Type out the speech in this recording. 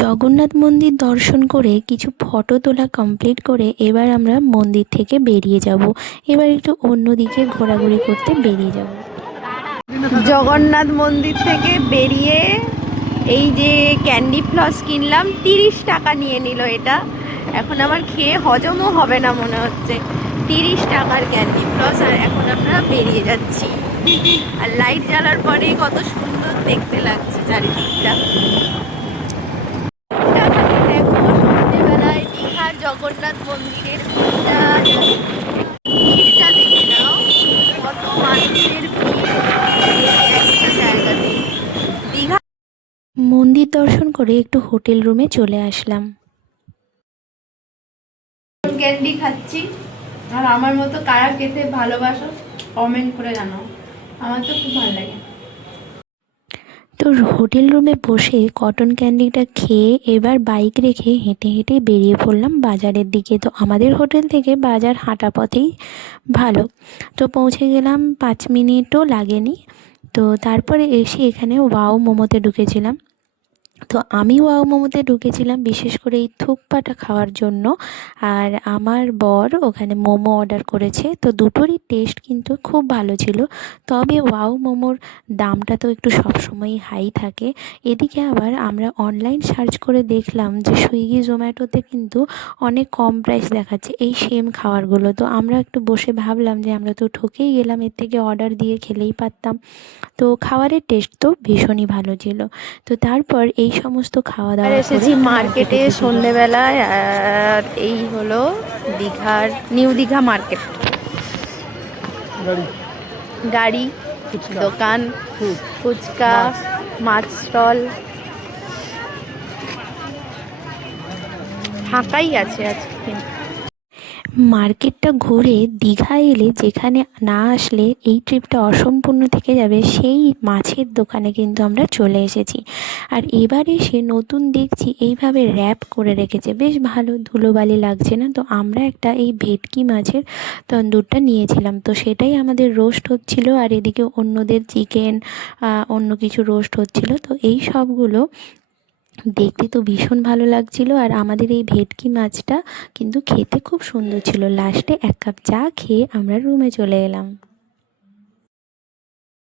জগন্নাথ মন্দির দর্শন করে কিছু ফটো তোলা কমপ্লিট করে এবার আমরা মন্দির থেকে বেরিয়ে যাব। এবার একটু অন্যদিকে ঘোরাঘুরি করতে বেরিয়ে যাব। জগন্নাথ মন্দির থেকে বেরিয়ে এই যে ক্যান্ডি ফ্লস কিনলাম, তিরিশ টাকা নিয়ে নিল এটা। এখন আমার খেয়ে হজমও হবে না মনে হচ্ছে। তিরিশ টাকার ক্যান্ডি ফ্লস আর এখন আমরা বেরিয়ে যাচ্ছি। আর লাইট জ্বালার পরেই কত সুন্দর দেখতে লাগছে চারিদিকটা এটা খালি দেখো সন্ধ্যেবেলায় দীঘার জগন্নাথ মন্দিরের ভিড়টা ভিড়টা দেখে নাও কত মানুষের ভিড়। এই একটা জায়গাতে দীঘা মন্দির দর্শন করে একটু হোটেল রুমে চলে আসলাম। ক্যান্ডি খাচ্ছি। আর আমার মতো কারা খেতে ভালোবাসো কমেন্ট করে জানাও। আমার তো খুব ভালো লাগে। তো হোটেল রুমে বসে কটন ক্যান্ডিটা খেয়ে এবার বাইক রেখে হেঁটে হেঁটে বেরিয়ে পড়লাম বাজারের দিকে। তো আমাদের হোটেল থেকে বাজার হাঁটা পথেই ভালো। তো পৌঁছে গেলাম, পাঁচ মিনিটও লাগেনি। তো তারপরে এসে এখানে ওয়াও মোমোতে ঢুকেছিলাম। তো আমি ওয়াও মোমোতে ঢুকেছিলাম বিশেষ করে এই থুকপাটা খাওয়ার জন্য। আর আমার বর ওখানে মোমো অর্ডার করেছে। তো দুটোরই টেস্ট কিন্তু খুব ভালো ছিল। তবে ওয়াও মোমোর দামটা তো একটু সবসময়ই হাই থাকে। এদিকে আবার আমরা অনলাইন সার্চ করে দেখলাম যে সুইগি জোম্যাটোতে কিন্তু অনেক কম প্রাইস দেখাচ্ছে এই সেম খাবারগুলো। তো আমরা একটু বসে ভাবলাম যে আমরা তো ঠকেই গেলাম, এর থেকে অর্ডার দিয়ে খেলেই পারতাম। তো খাবারের টেস্ট তো ভীষণই ভালো ছিল। তো তারপর এই সমস্ত খাওয়া দাওয়া এসেছি মার্কেটে সন্ধেবেলায় আর এই হলো দীঘার নিউ দীঘা মার্কেট গাড়ি দোকান ফুচকা মাছ স্টল। ফাঁকাই আছে আজকে কিন্তু। মার্কেটটা ঘুরে দীঘা এলে যেখানে না আসলে এই ট্রিপটা অসম্পূর্ণ থেকে যাবে, সেই মাছের দোকানে কিন্তু আমরা চলে এসেছি। আর এবার এসে নতুন দেখছি এইভাবে র্যাপ করে রেখেছে। বেশ ভালো, ধুলোবালি লাগছে না? তো আমরা একটা এই ভেটকি মাছের তন্দুরটা নিয়েছিলাম। তো সেটাই আমাদের রোস্ট হচ্ছিল আর এদিকে অন্যদের চিকেন অন্য কিছু রোস্ট হচ্ছিল। তো এই সবগুলো দেখতে তো ভীষণ ভালো লাগছিল আর আমাদের এই ভেটকি মাছটা কিন্তু খেতে খুব সুন্দর ছিল। লাস্টে এক কাপ চা খেয়ে আমরা রুমে চলে এলাম।